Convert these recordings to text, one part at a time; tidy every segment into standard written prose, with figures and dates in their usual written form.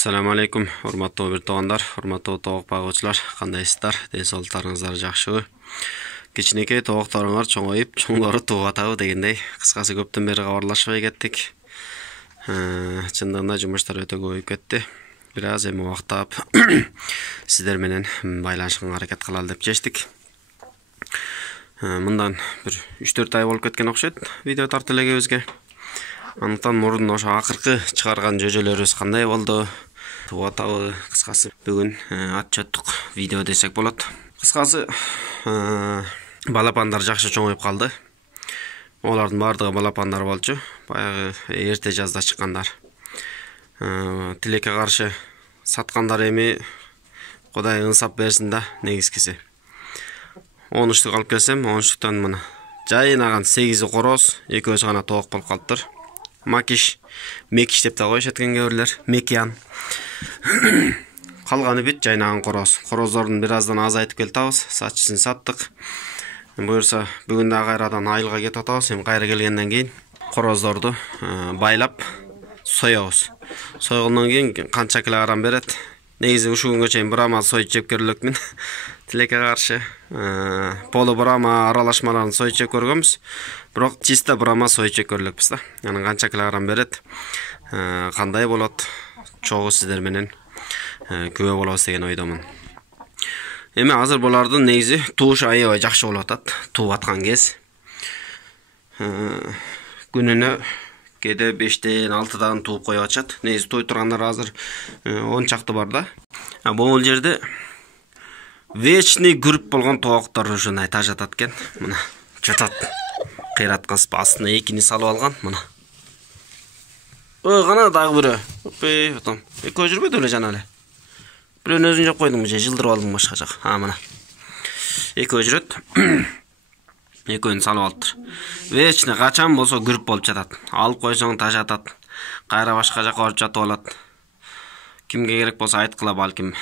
Assalamu alaikum, урматтуу бир туугандар, урматтуу тоок багуучулар, кандайсыздар? Ден соолуктарыңыздар жакшыбы? Кичинекей тоокторуңар чоңоюп, чоңдору тууп атабы дегендей, кыскасы көптөн бери кабарлашпай кеттик. Чындыгында жумуштар өтө көбөйүп кетти. Бир аз эми убактап сиздер менен байланышканга аракет кылалы деп чечтик. Мындан бир 3-4 ай болуп кеткен окшойт видео тартып элегебизге. Андыктан мурдун ошо акыркы чыгарган жөжөлөрүбүз кандай болду? Тууп атабы, кыскасы бүгүн отчеттук видео десек болот. Кыскасы балапандар жакшы чоңоюп калды. Олардын бардыгы балапандар болчу. Баягы эрте жазда чыккандар. Тилекке каршы саткандар эми Кудай ынсап берсин да, негизгиси. 10 штук алып келсем, 10 штуктан мына жайнаган 8 короз, 2 гана тоок болуп калыптыр. Макиш, мекиш деп да коюшат экен кээ-бирлер, мекиян. Калганы бүт жайнаган короз. Короздордун бир аздан азайтып келтабыз, сатчысын саттык. Буюрса, бүгүн да кайрадан айылга кетип атабыз. Эми кайра келгенден кийин короздорду байлап соебуз. Сойгондон кийин канча килограмм берет? Негизи ушул күнгө чейин брама союп жеп көргөмүн. Тилекке каршы полу брама аралашмаларын союп жеп көргөнбүз. Бирок чисто брама союп жеп көрөлөкпүз да. Анан канча килограмм берет? Кандай болот? Чогуу сиздер менен күбө болобуз деген ойдомун. Эми азыр булардын негизи туушу аябай жакшы болуп атат. Тууп аткан кез. Күнүнө кээде 5-тен 6-дан тууп коюп атышат. Негизи той тургандар азыр 10 чакты бар да. Бул жерде вечный групп болгон тооктор ушундай тажатат экен. Мына жатат. Кыйраткан астына экини салып алган, мына. Кана дагы бирөө. Потом. Экөө жүрбөйдү эле жана эле. Бирөөнү өзүң жеп койдуң же жылдырып алдың башка жак. Мына. Экөө жүрөт. Экөөнү салып алыптыр. Вечный качан болсо групп болуп жатат. Алып койсоң тажатат. Кайра башка жака барып жатып алат. Кимге керек болсо айткыла, балким.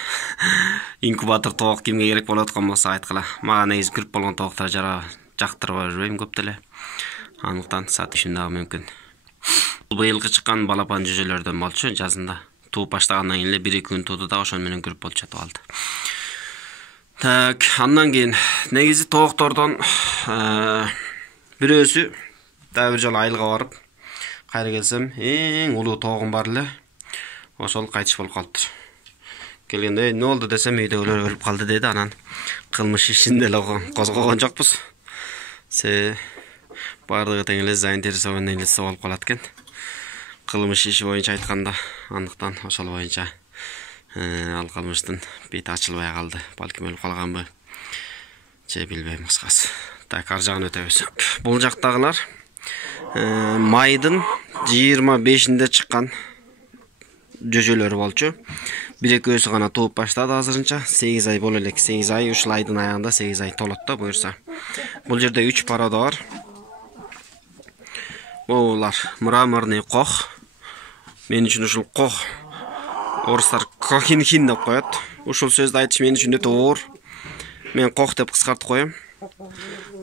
Инкубатор тоок кимге керек болот экен болсо айткыла. Мага негизи групп болгон тооктор жактырбай жүрбөйм көп деле. Андыктан сатышым дагы мүмкүн. Быйылкы чыккан балапан жөжөлөрдөн болчу, жазында. Тууп баштагандан кийин эле 1-2 күн тууду да ошон менен групп болуп жатып алды. Так, андан кийин негизи тооктордон бирөөсү дагы бир жолу айылга барып, кайра келсем, эң улуу тоогум бар эле. Ошол кайтыш болуп калыптыр. Келгенде эмне болду десем, үйдөгүлөр өлүп калды деди. Анан кылмыш ишин деле козгогон жокпуз. Бардыгы тең эле заинтересованный лицо болуп калат экен. Кылмыш иши боюнча айтканда, андыктан ошол боюнча ал кылмыштын бети ачылбай калды. Балким өлүп калганбы? Же билбейм кыскасы. Так, ар жагын өтөбүз. Бул жактагылар майдын 25-inde чыккан жөжөлөр болчу. 1-2 гана тууп баштады азырынча. 8 ай боло элек. 8 ай ушул айдын аягында 8 ай толот да буюрса. Бул жерде 3 порода бар. Булар мраморный кох. Мен үчүн ушул кох орустар кохинхин деп коет. Ушул сөздү айтыш мен үчүн өтө оор. Мен кох деп кыскартып коем.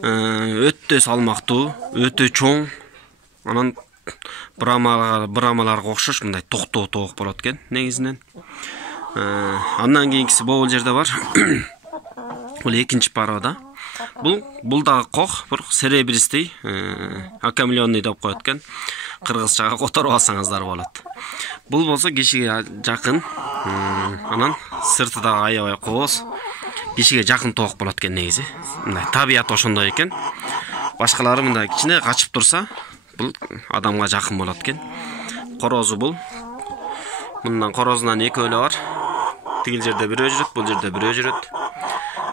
Өтө салмактуу, өтө чоң. Анан брамаларга окшош мындай токтоо тоок болот экен негизинен. Андан кийинкиси бул жерде бар. Бул экинчи порода. Бул дагы кох, бирок серебристый, окамленный деп коет экен. Кыргызчага которуп алсаңыздар болот. Бул болсо кишиге жакын, анан сырты дагы аябай кооз. Кишиге жакын тоок болот экен негизи. Мындай табият ошондой экен. Башкалары мындай кичине качып турса, бул адамга жакын болот экен. Корозу бул. Мындан корозунан экөө эле бар. Тигил жерде бирөө жүрөт, бул жерде бирөө жүрөт.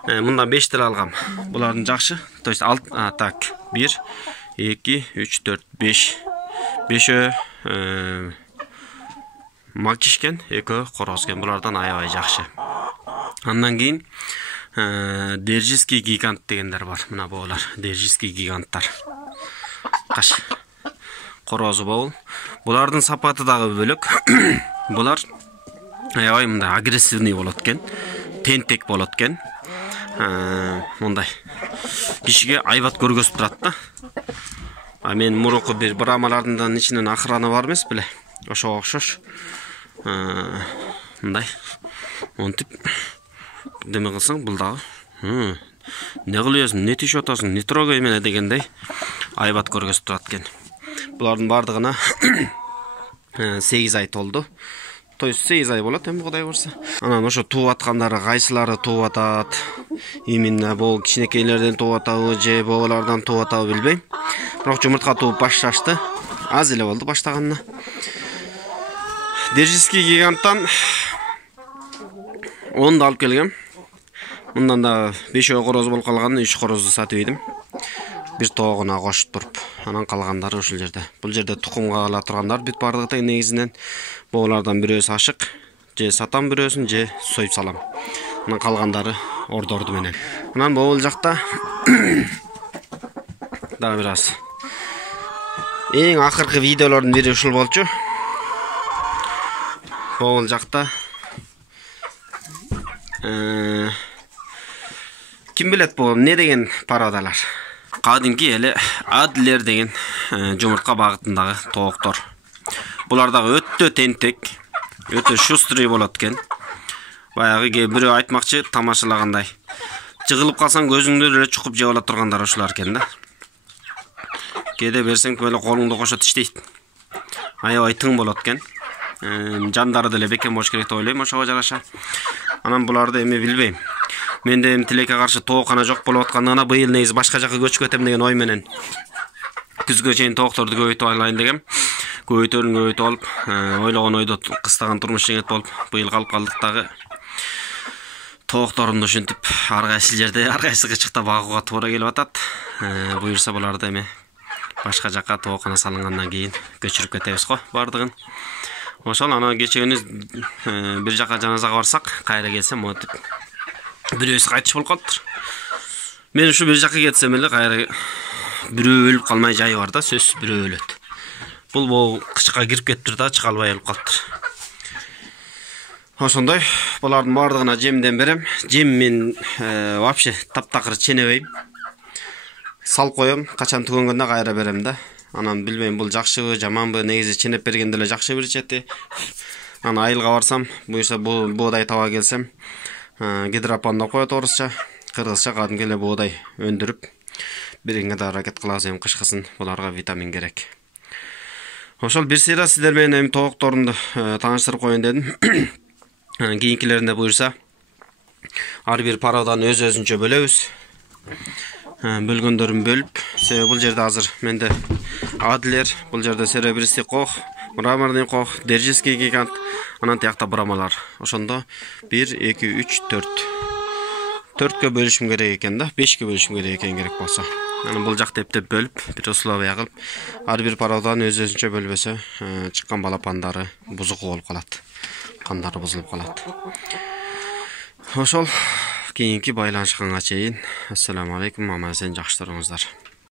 Мындан 5 деле алгам. Булардын жакшы. То есть так, 1, 2, 3, 4, 5. 5 макишкен, экөө корозген. Булардан аябай жакшы. Андан кийин Держиский гигант дегендер бар. Мына булар Держиский гиганттар. Каш. Корозу бул. Булардын сапаты дагы бөлөк. Булар аябай мындай агрессивный болот экен. Тентек болот экен. Мындай кишиге айбат көргөзүп турат да. Мен мурунку бир брамалардын ичинен охрана бар эмес беле? Ошого окшош. мындай монтип деме кылсаң бул дагы не кылıyorsun, не тишип атасың, не трогай мени дегендей айбат көргөзүп турат экен. Булардын бардыгына 8 ай толду. То есть 8 ай болот эми Кудай бурса. Анан ошо тууп аткандары кайсылары тууп атат? Именно бул кичинекейлерден тууп атабы же боболордон тууп атабы билбейм. Бирок жумуртка тууп башташты. Аз эле болду баштаганына. Держиский гиганттан 10 алып келгем. Мындан да 5 короз болуп калган, 3 корозду сатып ийдим. Бир тоогуна кошуп туруп, анан калгандары ушул жерде. Бул жерде тукумга ала тургандар бүт бардыгы тең негизинен боболордон бирөөсү ашык, же сатам бирөөсүн, же союп салам. Анан калгандары ордорду менен. Анан бобол жакта дагы бир аз. Эң акыркы видеолордун бири ушул болчу. Бобол жакта ким билет бул не деген пародалар. Кадимки эле адлер деген жумуртка багытындагы тооктор. Булар дагы өтө тентек, өтө шустрый болот экен. Баягы бирөө айтмакчы тамашалагандай. Жыгылып калсаң көзүңдү эле чукуп жеп ала тургандар ушулар экен да. Кээде берсең эле колуңду кошо тиштейт. Аябай тың болот экен. Жандары деле бекем болуш керек деп ойлойм ошого жараша. Анан буларды эми билбейм. Менде эми тилекке каршы тоокана жок болуп аткандыгына быйыл негизи башка жака көчүп кетем деген ой менен күзгө чейин тоокторду көбөйтүп алайын дегем. Көбөйтөп алып, ойлогон ойдо кыстаган турмуш жеңет болуп, быйыл калып калдык дагы. Тоокторумду ушинтип ар кайсы жерде, ар кайсы кычыкта багууга туура келип атат. Буюрса буларды эми башка жака тоокана салынгандан кийин көчүрүп кетебиз го бардыгын. Ошол анан кечегениз бир жака жаназага барсак, кайра келсем монтип бирөөсү кайтыш болуп калыптыр. Мен ушу бир жака кетсем эле кайра бирөө өлүп калмай жайы бар да, сөзсүз бирөө өлөт. Бул кычка кирип кетиптир да, чыга албай өлүп калыптыр. Ошондой булардын бардыгына жемден берем. Жем мен вообще таптакыр ченебейм. Салып коем, качан түгөнгөндө кайра берем да. Анан билбейм бул жакшыбы, жаманбы, негизи ченеп бергенде эле жакшы бир чети. Анан айылга барсам, буюрса буудай таба келсем, гидропонно коет орусча, кыргызча кадимки эле буудай өндүрүп, биринге да аракет кылабыз эми кышкысын, буларга витамин керек. Ошол бир сыйра сиздер менен эми тоокторумду тааныштырып коеюн дедим. Кийинкилеринде буюрса ар бир пароданы өз-өзүнчө бөлөбүз. Бөлгөндөрүн бөлүп, себеби бул жерде азыр менде адлер, бул жерде серебристый кох, мраморный кох, держиский гигант, анан тиякта брамалар. Ошондо 1, 2, 3, 4. 4кө бөлүшүм керек экен да, 5кө бөлүшүм керек экен керек болсо. Анан бул жакты эптеп бөлүп, бир условия кылып, ар бир пароданы өз-өзүнчө бөлбөсө, чыккан балапандары бузук болуп калат. Кандары бузулуп калат. Ошол кийинки байланышканга чейин. Ассаламу алейкум, аман-эсен жакшы туруңуздар.